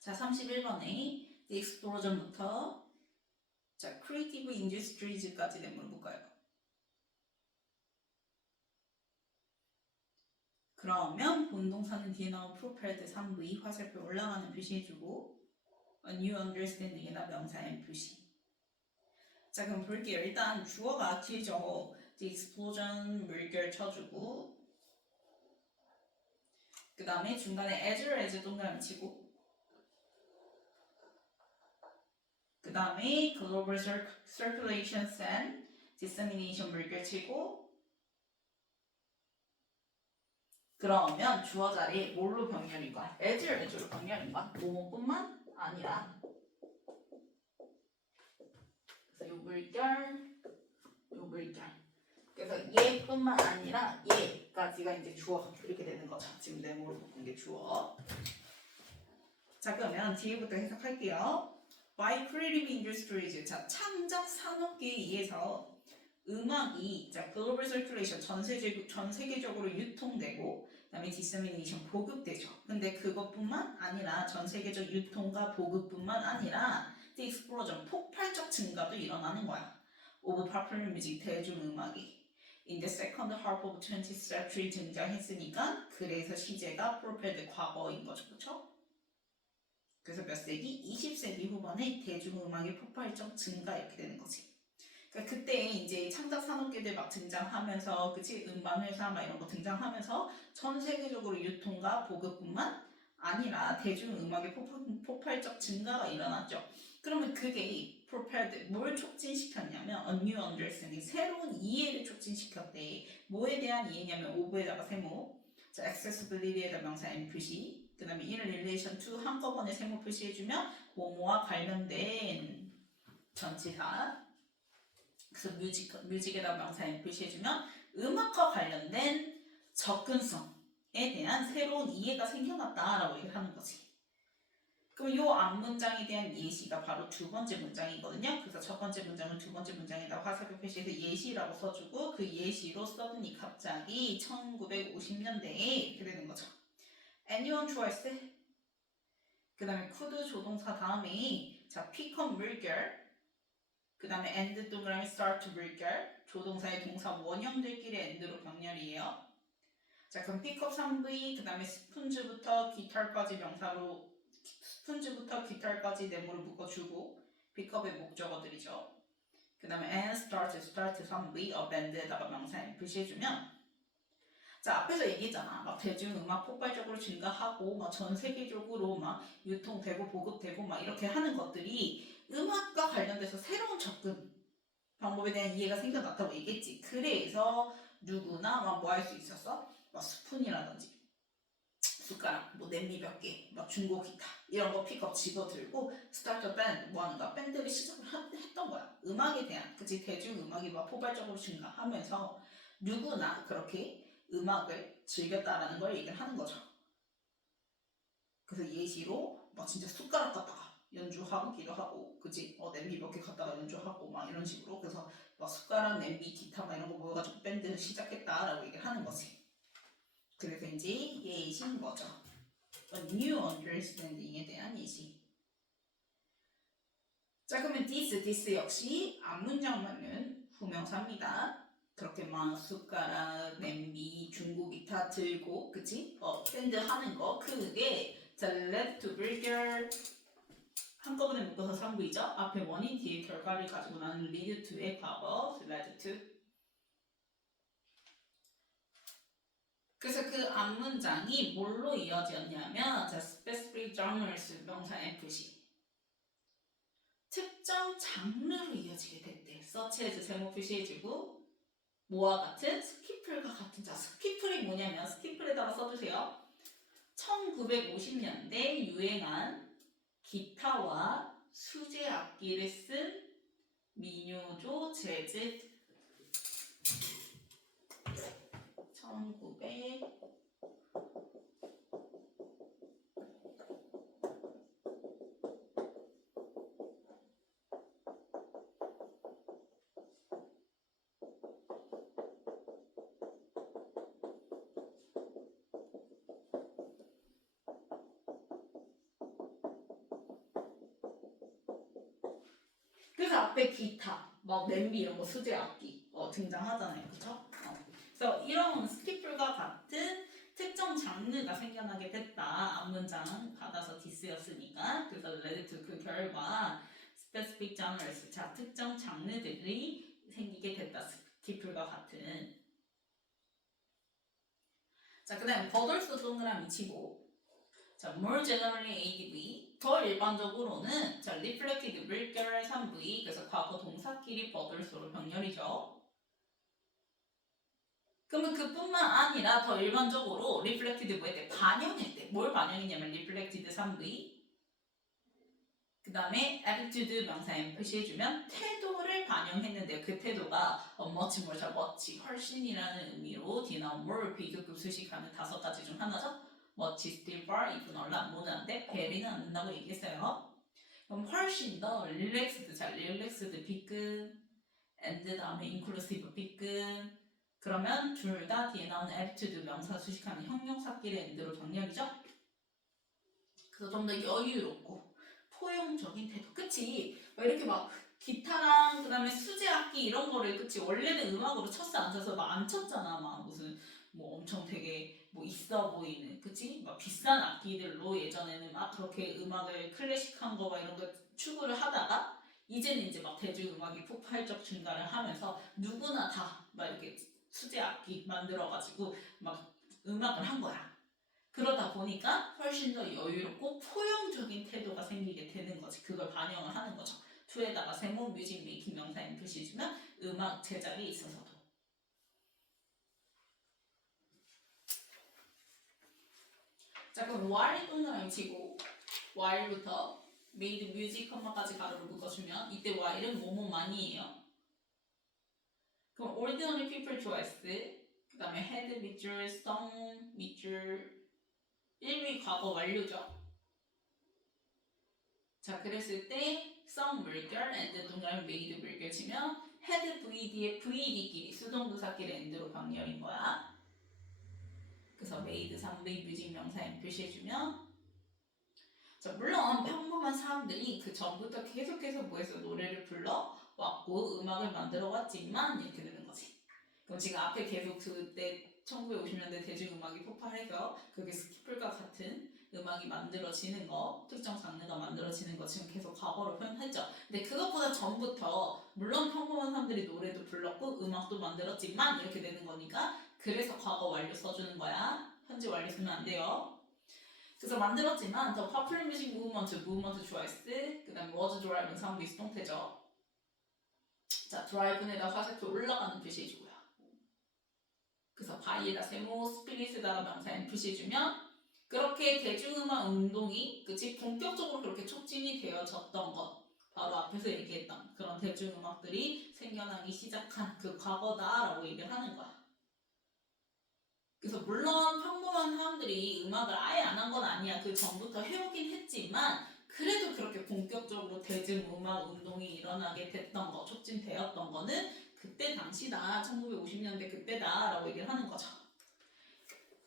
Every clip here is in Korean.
자, 31번에 The Explosion부터 자, Creative Industries까지 물어볼까요? 그러면 본동사는 뒤에 나온 prepared 3V 화살표 올라가는 표시해주고 A new understanding에다 명사 M 표시. 자, 그럼 볼게요. 일단 주어가 뒤죠. The explosion 물결 쳐주고 그 다음에 중간에 as 동그라미 치고 그 다음에 global circulation and dissemination 물결 치고 그러면 주어 자리에 뭘로 병렬인가? as로 병렬인가? 뭐뭐뿐만 아니라 그래서 요 물결 그래서 얘뿐만 아니라 얘까지가 이제 주어 이렇게 되는 거죠. 지금 네모로 바꾼 게 주어. 자, 그러면 뒤에부터 해석할게요. By creative industries, 자, 창작 산업계에 의해서 음악이 자, global circulation 전 세계적으로 유통되고 그다음에 dissemination 보급되죠. 근데 그것뿐만 아니라 전 세계적 유통과 보급뿐만 아니라 the explosion 폭발적 증가도 일어나는 거야. of popular music 대중음악이 in the second half of 20th century 등장했으니까 그래서 시제가 prepared 과거인 거죠. 그렇죠? 그래서 몇 세기? 20세기 후반에 대중음악의 폭발적 증가 이렇게 되는 거지. 그러니까 그때 이제 창작 산업계들 막 등장하면서 그치 음반 회사 막 이런 거 등장하면서 전 세계적으로 유통과 보급뿐만 아니라 대중음악의 폭발적 증가가 일어났죠. 그러면 그게 prepared 뭘 촉진시켰냐면 a new understanding 새로운 이해를 촉진시켰대. 뭐에 대한 이해냐면 of에다가 세모, 자 accessibility에다 명사 M 표시, 그 다음에 in relation to 한꺼번에 세모 표시해주면 뭐뭐와 관련된 전치사. 그래서 뮤직에다 명사 M 표시해주면 음악과 관련된 접근성에 대한 새로운 이해가 생겨났다라고 얘기를 하는 거지. 그럼 이 앞문장에 대한 예시가 바로 두 번째 문장이거든요. 그래서 첫 번째 문장은 두 번째 문장에다 화살표 표시해서 예시라고 써주고 그 예시로 써더니 갑자기 1950년대에 이렇게 되는 거죠. Anyone choice? 그 다음에 could 조동사 다음에 자 pick up 물결 그 다음에 end 동그라미 start 물결 조동사의 동사 원형들끼리 end로 병렬이에요. 자 그럼 pick up 3V 그 다음에 스푼지부터 깃털까지 명사로 스푼지부터 깃털까지 네모를 묶어주고 pick up의 목적어들이죠. 그 다음에 and start 3V a band에다가 명사 M 표시해주면 자 앞에서 얘기했잖아. 막 대중음악 폭발적으로 증가하고 막 전 세계적으로 막 유통되고 보급되고 막 이렇게 하는 것들이 음악과 관련돼서 새로운 접근 방법에 대한 이해가 생겨났다고 얘기했지. 그래서 누구나 막 뭐 할 수 있었어? 막 스푼이라든지 숟가락, 뭐 냄비 몇 개, 막 중고 기타 이런 거 픽업 집어들고 스타트 밴드 뭐 하는가 밴드를 시작을 했던 거야. 음악에 대한 그치 대중음악이 막 포괄적으로 증가하면서 누구나 그렇게 음악을 즐겼다라는 걸 얘기를 하는 거죠. 그래서 예시로 막 진짜 숟가락 갖다가 연주하기도 하고 그치 냄비 몇 개 갖다가 연주하고 막 이런 식으로 그래서 막 숟가락, 냄비, 기타 막 이런 거 모여가지고 밴드를 시작했다라고 얘기를 하는 거지. 그래서 이제 예시인 거죠. new understanding에 대한 예시. 자 그러면 this 역시 앞문장만은 후명사입니다. 그렇게 막 숟가락, 냄비, 중고 기타 들고 그치? 밴드 하는 거 그게 자 led to 물결 한꺼번에 묶어서 3부이죠. 앞에 원인 뒤에 결과를 가지고 나는 lead to의 과거 led to 그래서 그 앞문장이 뭘로 이어졌냐면 자, specific genres 명사 FC 특정 장르로 이어지게 됐대. such as 세모 표시해주고 뭐와 같은 스키플과 같은 자 스키플이 뭐냐면 스키플에다가 써주세요. 1950년대 유행한 기타와 수제 악기를 쓴 민요조 재즈 1900 1950 앞에 기타, 막 냄비 이런 거 수제 악기 등장하잖아요, 그렇죠? 그래서 이런 스티플과 같은 특정 장르가 생겨나게 됐다. 앞문장 받아서 디스였으니까. 그래서 led to 그 결과 specific genres, 자 특정 장르들이 생기게 됐다. 스티플과 같은. 자 그다음 버덜스 동그라미 치고. 자 more generally ADV, 더 일반적으로는 자 reflected 물결 3V, 그래서 과거 동사끼리 버덜스로 병렬이죠. 그러면 그뿐만 아니라 더 일반적으로 reflected 뭐일 때 반영일 때 뭘 반영했냐면 reflected 3V, 그 다음에 attitude 명사에 표시해주면 태도를 반영했는데요. 그 태도가 much more, 자 much 훨씬이라는 의미로 뒤에 나온 more 비교급 수식하는 5가지 중 하나죠. much, still, far, even, 얼라, 뭐는 안 돼, very는 안 된다고 얘기했어요. 그럼 훨씬 더 relaxed, 자 relaxed B급, and 다음에 inclusive B급, 그러면 둘 다 뒤에 나오는 attitude 명사 수식하는 형용사끼리 end로 정렬이죠. 그래서 좀 더 여유롭고 포용적인 태도. 그치? 막 이렇게 막 기타랑 그 다음에 수제 악기 이런 거를 그치 원래는 음악으로 쳤어 안 쳐서 막 안 쳤잖아. 막 무슨 뭐 엄청 되게 뭐 있어 보이는 그치? 막 비싼 악기들로 예전에는 막 그렇게 음악을 클래식한 거 막 이런 거 추구를 하다가 이제는 이제 막 대중음악이 폭발적 증가를 하면서 누구나 다 막 이렇게 수제 악기 만들어가지고 막 음악을 한 거야. 그러다 보니까 훨씬 더 여유롭고 포용적인 태도가 생기게 되는 거지. 그걸 반영을 하는 거죠. to에다가 세모 뮤직 메이킹 명사인 표시해주면 음악 제작에 있어서도. 자 그럼 while 동그라미 치고 while부터 made music 컴마까지 가로를 묶어주면 이때 while은 뭐뭐만이에요. 그럼 ordinary people 좋아했을 그 다음에 had, 밑줄, sung, 밑줄 1위 과거 완료죠. 자 그랬을 때 sung 물결, and 동그라미 made 물결 치면 had VD의 VD끼리 수동부사끼리 end로 방열인 거야. 그래서 made 3배 뮤직 명사인 표시해주면 자 물론 평범한 사람들이 그 전부터 계속해서 뭐해서 노래를 불러왔고 음악을 만들어왔지만 이렇게 되는 거지. 그럼 지금 앞에 계속 그때 1950년대 대중음악이 폭발해서 그게 스키플과 같은 음악이 만들어지는 거, 특정 장르가 만들어지는 거 지금 계속 과거로 표현했죠. 근데 그것보다 전부터 물론 평범한 사람들이 노래도 불렀고 음악도 만들었지만 이렇게 되는 거니까 그래서 과거 완료 써주는 거야. 현재 완료 쓰면 안 돼요. 그래서 만들었지만 더 popular music movement 좋아했을, 그 다음에 was driving 상비 수동태죠. 자 드라이브에다 화살표 올라가는 표시해주고요. 그래서 바이에다 세모, 스피릿에다가 명사인 표시해주면 그렇게 대중음악 운동이 그치 본격적으로 그렇게 촉진이 되어졌던 것, 바로 앞에서 얘기했던 그런 대중음악들이 생겨나기 시작한 그 과거다라고 얘기를 하는 거야. 그래서 물론 평범한 사람들이 음악을 아예 안 한 건 아니야. 그 전부터 해오긴 했지만 그래도 그렇게 본격적으로 대중음악 운동이 일어나게 됐던 거, 촉진되었던 거는 그때 당시다. 1950년대 그때다 라고 얘기를 하는 거죠.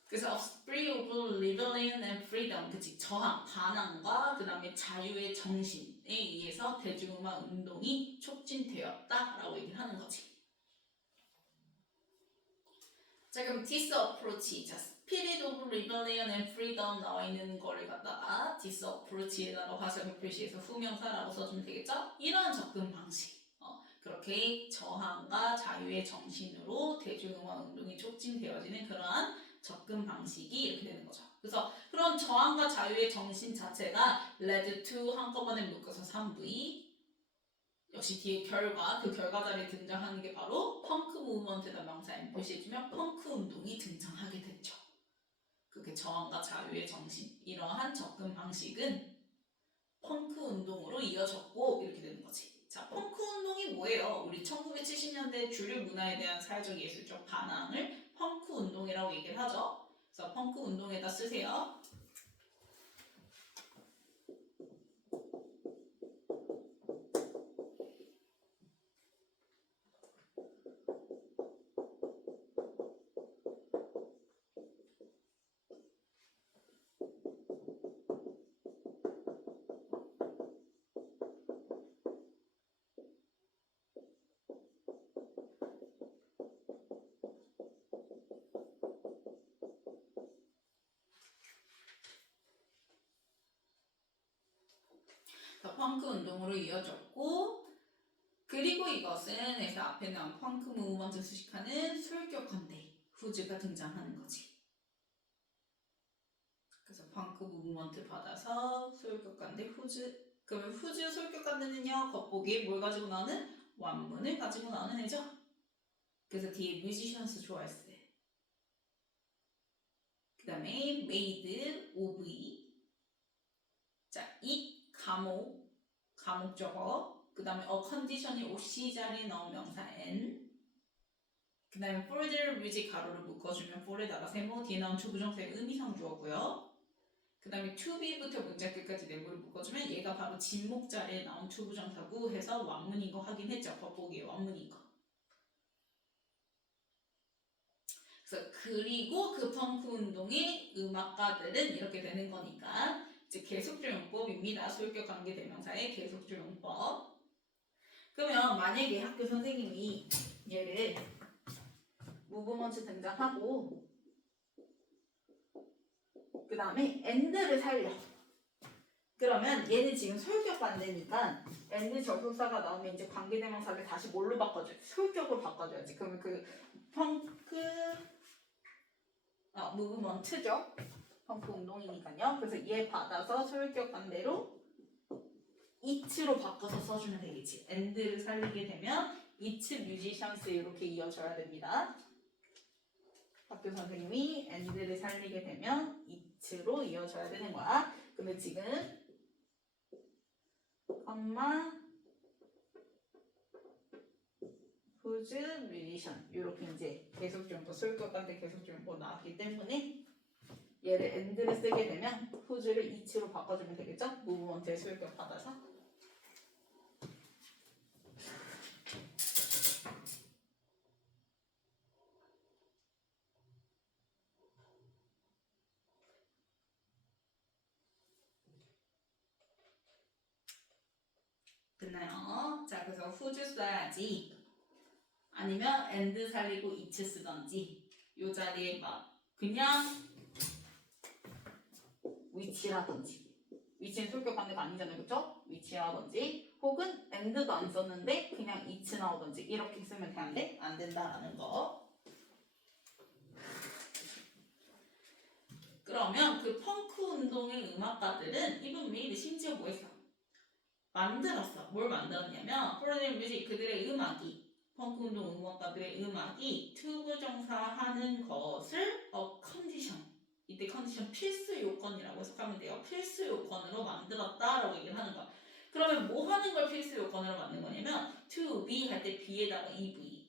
그래서 Spree of Rebellion and Freedom, 그치 저항, 반항과 그 다음에 자유의 정신에 의해서 대중음악 운동이 촉진되었다라고 얘기를 하는 거지. 자 그럼 disapproach, 자 Spirit of Rebellion and Freedom 나와 있는 거를 갖다가 disapproach에다가 화살표 표시해서 후명사라고 써주면 되겠죠? 이러한 접근 방식. 그렇게 저항과 자유의 정신으로 대중음악 운동이 촉진되어지는 그러한 접근 방식이 이렇게 되는 거죠. 그래서 그런 저항과 자유의 정신 자체가 led to 한꺼번에 묶어서 3V, 역시 뒤에 결과, 그 결과 자리에 등장하는 게 바로 펑크 무브먼트다 명사인 표시해주면 펑크 운동이 등장하게 됐죠. 그게 저항과 자유의 정신, 이러한 접근 방식은 펑크 운동으로 이어졌고 이렇게 되는 거지. 자, 펑크 운동이 뭐예요? 우리 1970년대 주류 문화에 대한 사회적 예술적 반항을 펑크 운동이라고 얘기를 하죠. 그래서 펑크 운동에다 쓰세요. 펑크 운동으로 이어졌고, 그리고 이것은 에서 앞에 나온 펑크 무브먼트 수식하는 소유격 건데 후즈가 등장하는 거지. 그래서 펑크 무브먼트 받아서 소유격 건데 후즈. 그러면 후즈 소유격 건데는요, 겉보기에 뭘 가지고 나오는? 완문을 가지고 나오는 애죠. 그래서 뒤에 뮤지션스 좋아했어요. 그 다음에 made, of. 자, 이 감옥적어. 그 다음에 a condition이 OC 자리에 나온 명사 n. 그 다음에 for their music 가로를 묶어주면 for에다가 세모, 뒤에 나온 주부정사의 의미상 주어고요. 그 다음에 to be부터 문자 끝까지 네모를 묶어주면 얘가 바로 진목 자리에 나온 주부정사고 해서 완문인 거 확인했죠. 겉보기에 완문인 거. 그래서 그리고 그 펑크 운동의 음악가들은 이렇게 되는 거니까 이제 계속적 용법입니다. 소유격 관계 대명사의 계속적 용법. 그러면 만약에 학교 선생님이 얘를 무브먼트 등장하고 그 다음에 and를 살려. 그러면 얘는 지금 소유격 관계니까 and 접속사가 나오면 이제 관계대명사를 다시 뭘로 바꿔줘요? 소유격으로 바꿔줘야지. 그러면 그 펑크 무브먼트죠. 펑크 운동이니까요. 그래서 얘 받아서 소유격 관계로 it로 바꿔서 써주면 되겠지. and를 살리게 되면 it musicians 이렇게 이어져야 됩니다. 학교 선생님이 and를 살리게 되면 it로 이어져야 되는 거야. 근데 지금 엄마 who's musician 이렇게 이제 계속적용법 소유격 관계 계속적용법 나왔기 때문에 얘를 and를 쓰게 되면 who's를 it로 바꿔주면 되겠죠? 무브먼트의 소유격 받아서. 됐나요? 자, 그래서 who's 써야지. 아니면 and 살리고 it 쓰던지 요 자리에 막 그냥 위치라든지 위치는 소유격 관계가 아니잖아요. 그쵸? 위치라든지 혹은 and도 안 썼는데 그냥 it 나오든지 이렇게 쓰면 되는데 안 된다라는 거. 그러면 그 펑크 운동의 음악가들은 even made 심지어 뭐 했어? 만들었어. 뭘 만들었냐면 for their music 그들의 음악이 펑크 운동 음악가들의 음악이 투부정사 하는 것을 a condition 이때 컨디션 필수 요건이라고 해석하면 돼요. 필수 요건으로 만들었다라고 얘기를 하는 거야. 그러면 뭐 하는 걸 필수 요건으로 만든 거냐면 to be 할 때 be에다가 ev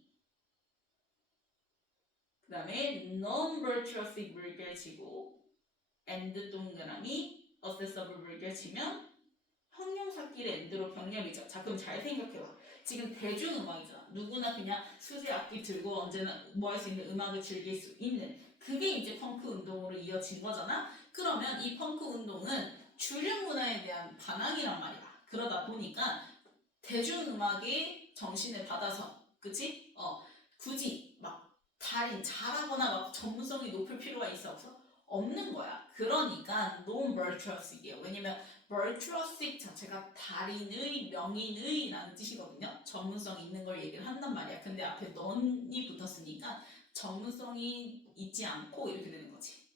그 다음에 non-virtuous 물결 치고 and 동그라미 accessible 물결 치면 형용사끼리 and로 병렬이죠. 자, 그럼 잘 생각해봐. 지금 대중음악이잖아. 누구나 그냥 수제 악기 들고 언제나 뭐 할 수 있는 음악을 즐길 수 있는 그게 이제 펑크 운동으로 이어진 거잖아. 그러면 이 펑크 운동은 주류 문화에 대한 반항이란 말이야. 그러다 보니까 대중음악의 정신을 받아서 그치? 굳이 막 달인 잘하거나 막 전문성이 높을 필요가 있어 없어? 없는 거야. 그러니까 non-virtuous이에요. 왜냐면 virtuosic 자체가 달인의, 명인의 라는 뜻이거든요. 전문성 있는 걸 얘기를 한단 말이야. 근데 앞에 non이 붙었으니까 전문성이 있지 않고 이렇게 되는 거지.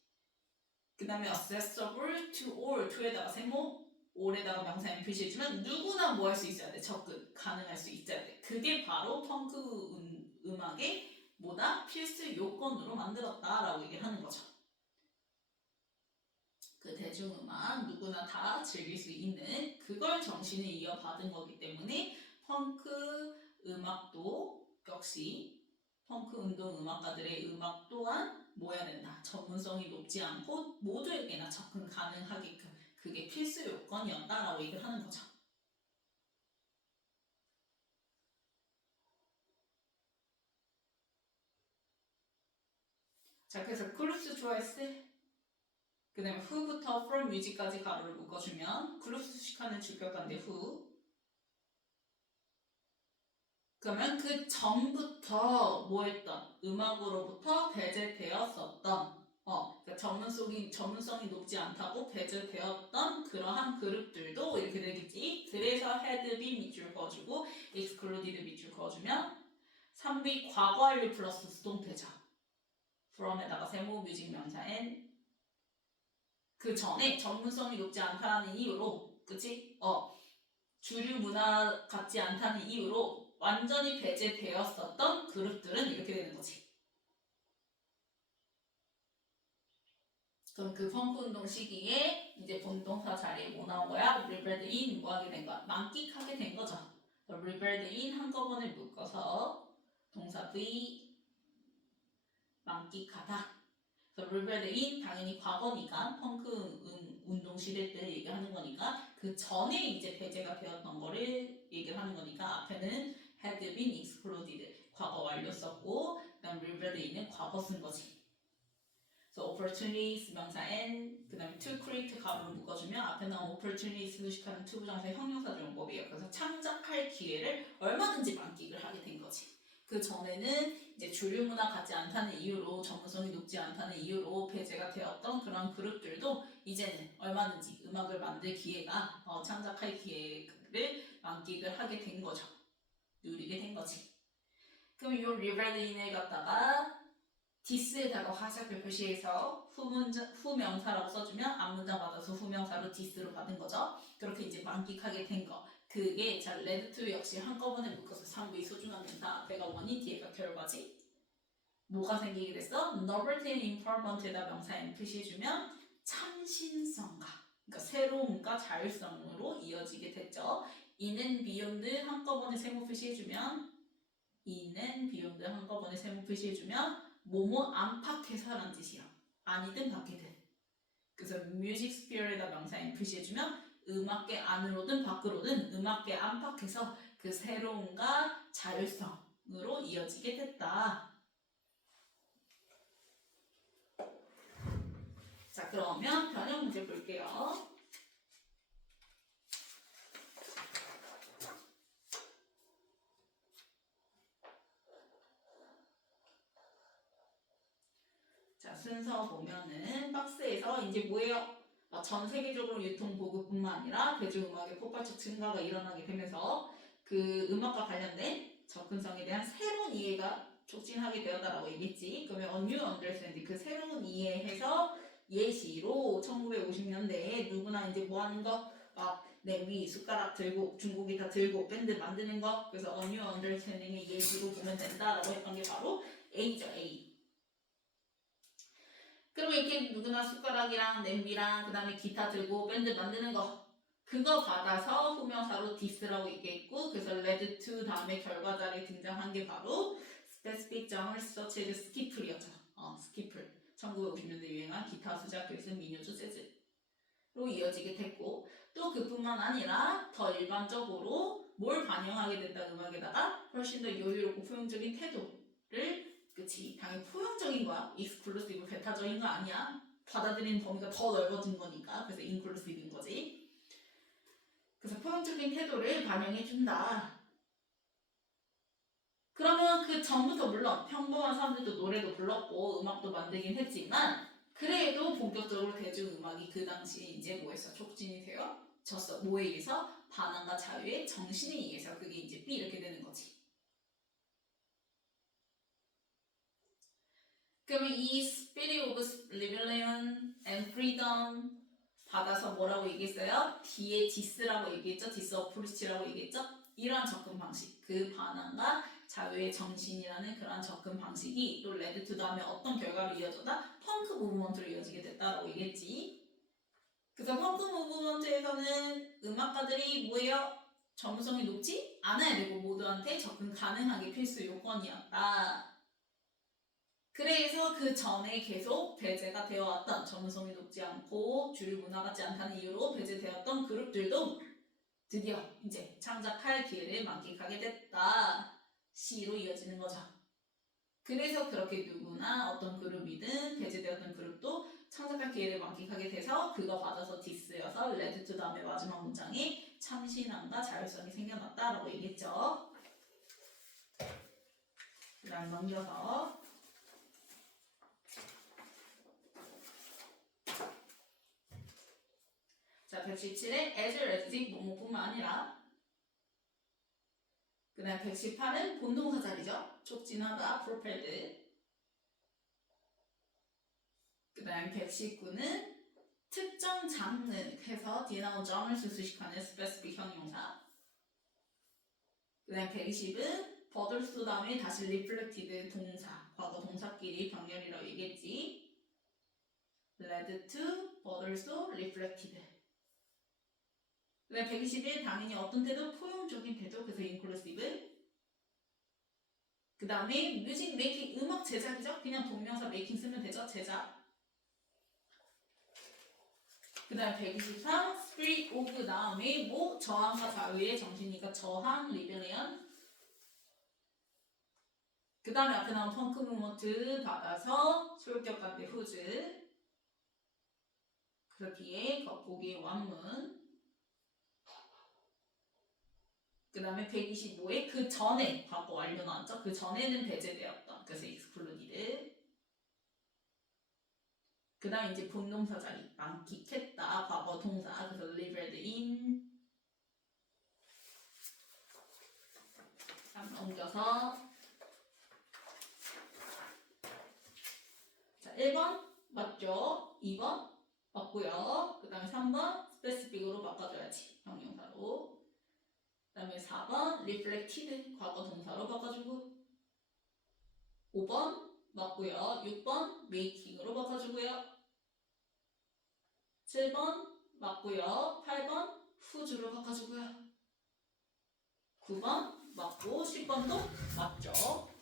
그 다음에 accessible to all, to에다가 세모, all에다가 명사인 표시해주면 누구나 뭐 할 수 있어야 돼. 접근, 가능할 수 있어야 돼. 그게 바로 펑크 음악의 뭐다? 필수 요건으로 만들었다라고 얘기를 하는 거죠. 그 대중음악 누구나 다 즐길 수 있는 그걸 정신을 이어받은 거기 때문에 펑크 음악도 역시 펑크 운동 음악가들의 음악 또한 뭐 해야 된다? 전문성이 높지 않고 모두에게나 접근 가능하게끔 그게 필수 요건이었다라고 얘기를 하는 거죠. 자, 그래서 클루스 좋아했어? 그 다음에 who부터 from music까지 가로를 묶어주면 클루스 수식하는 주격관대 who. 그러면 그 전부터 뭐 했던 음악으로부터 배제되었었던 그러니까 전문성이 높지 않다고 배제되었던 그러한 그룹들도 이렇게 되겠지. had been 밑줄 그어주고 excluded 밑줄 그어주면 3비 과거 완료 플러스 수동태죠. from에다가 세모 뮤직 명사 and 그 전에 전문성이 높지 않다는 이유로 그치? 주류 문화 같지 않다는 이유로 완전히 배제되었었던 그룹들은 이렇게 되는 거지. 그럼 그 펑크 운동 시기에 이제 본동사 자리에 뭐 나온 거야? rebelled in 뭐 하게 된 거야? 만끽하게 된 거죠. rebelled in 한꺼번에 묶어서 동사 V 만끽하다. rebelled in 당연히 과거니까 펑크 운동 시대 때 얘기하는 거니까 그 전에 이제 배제가 되었던 거를 얘기를 하는 거니까 앞에는 had been excluded 과거 완료 썼고 그다음 rebelled in은 과거 쓴 거지. 그래서 opportunities 명사 and 그다음에 to create 가로를 묶어주면 앞에 나온 opportunities 수식하는 to 부정사 형용사적 용법이에요. 그래서 창작할 기회를 얼마든지 만끽을 하게 된 거지. 그 전에는 이제 주류 문화 같지 않다는 이유로 전문성이 높지 않다는 이유로 배제가 되었던 그런 그룹들도 이제는 얼마든지 음악을 만들 기회가 창작할 기회를 만끽을 하게 된 거죠. 누리게 된 거지. 그럼 이 rebelled in을 갖다가 this에다가 화살표 표시해서 후명사라고 써주면 앞문장 받아서 후명사로 this로 받은 거죠. 그렇게 이제 만끽하게 된 거. 그게 자 led to 역시 한꺼번에 묶어서 3부의 소중한 명사 앞에가 원인 뒤에가 결과지. 뭐가 생기게 됐어? novelty and improvement에다 명사 and 표시해주면 참신성과 그러니까 새로움과 자율성으로 이어지게 됐죠. in and beyond 한꺼번에 세모 표시해주면 in and beyond 한꺼번에 세모 표시해주면 뭐뭐 안팎에서라는 뜻이야. 아니든 밖이든. 그래서 music sphere에다 명사 and 표시해주면 음악계 안으로든 밖으로든 음악계 안팎에서 그 새로움과 자율성으로 이어지게 됐다. 자, 그러면 변형 문제 볼게요. 자, 순서 보면은 박스에서 이제 뭐예요? 전 세계적으로 유통 보급뿐만 아니라 대중음악의 폭발적 증가가 일어나게 되면서 그 음악과 관련된 접근성에 대한 새로운 이해가 촉진하게 되었다라고 얘기했지. 그러면 a new understanding 그 새로운 이해해서 예시로 1950년대에 누구나 이제 뭐 하는 거? 냄비, 숟가락 들고 중고 기타 들고 밴드 만드는 거. 그래서 a new understanding의 예시로 보면 된다라고 했던 게 바로 A죠, A. 그러면 이렇게 누구나 숟가락이랑 냄비랑 그 다음에 기타 들고 밴드 만드는 거 그거 받아서 후명사로 this라고 얘기했고 그래서 led to 다음에 결과 자리에 등장한 게 바로 specific genre such as skiffle이었죠. 스키플 1950년대 유행한 기타 수작을 쓴 민요조 재즈로 이어지게 됐고 또 그뿐만 아니라 더 일반적으로 뭘 반영하게 됐다 음악에다가 훨씬 더 여유롭고 포용적인 태도를 그치 당연히 포용적인 거야. 익스클루시브 배타적인 거 아니야. 받아들이는 범위가 더 넓어진 거니까 그래서 인클루시브인 거지. 그래서 포용적인 태도를 반영해준다. 그러면 그 전부터 물론 평범한 사람들도 노래도 불렀고 음악도 만들긴 했지만 그래도 본격적으로 대중음악이 그 당시에 이제 뭐에서 촉진이 되어졌어. 뭐에 의해서? 반항과 자유의 정신에 의해서 그게 이제 B 이렇게 되는 거지. 그러면 이 Spirit of Rebellion and Freedom 받아서 뭐라고 얘기했어요? 뒤에 this라고 얘기했죠? this approach라고 얘기했죠? 이러한 접근 방식, 그 반항과 자유의 정신이라는 그러한 접근 방식이 또 led to 다음에 어떤 결과로 이어졌다? 펑크 무브먼트로 이어지게 됐다라고 얘기했지. 그래서 펑크 무브먼트에서는 음악가들이 뭐예요? 전문성이 높지 않아야 되고 모두한테 접근 가능하게 필수 요건이었다. 그래서 그 전에 계속 배제가 되어왔던 전문성이 높지 않고 주류 문화 같지 않다는 이유로 배제되었던 그룹들도 드디어 이제 창작할 기회를 만끽하게 됐다. C로 이어지는 거죠. 그래서 그렇게 누구나 어떤 그룹이든 배제되었던 그룹도 창작할 기회를 만끽하게 돼서 그거 받아서 this여서 led to 다음에 마지막 문장에 참신함과 자율성이 생겨났다라고 얘기했죠. 그 다음 넘겨서 자, 117에 as, as지 뭐뭐뿐만 아니라 그 다음 118은 본동사 자리죠. 촉진하다, propelled. 그 다음 119는 특정 장르 해서 뒤에 나온 genre를 수식하는 specific 형용사. 그 다음 120은 버들수 다음에 다시 reflected 동사, 과거 동사끼리 병렬이라고 얘기했지. led to, 버들수, reflected. 그 다음 121 당연히 어떤 태도? 포용적인 태도, 그래서 inclusive. 그 다음에 뮤직 메이킹, 음악 제작이죠. 그냥 동명사 making 쓰면 되죠. 제작. 그 다음 123 spirit of 다음에 뭐 저항과 자유의 정신이니까 저항, 리벨리언. 그 다음에 앞에 나온 펑크 무먼트 받아서 소유격관대 후즈. 그 뒤에 겉보기 원문. 그 다음에 125에 그 전에 과거 완료 나왔죠. 그 전에는 배제되었던, 그래서 excluded. 그 다음 이제 본동사 자리 만끽했다, 과거 동사, 그래서 lived in. 자, 넘겨서 자 1번 맞죠? 2번 맞고요. 그 다음에 3번 specific으로 바꿔줘야지, 형용사로. 그 다음에 4번 reflected, 과거 동사로 바꿔주고. 5번 맞고요. 6번 making으로 바꿔주고요. 7번 맞고요. 8번 whose로 바꿔주고요. 9번 맞고 10번도 맞죠.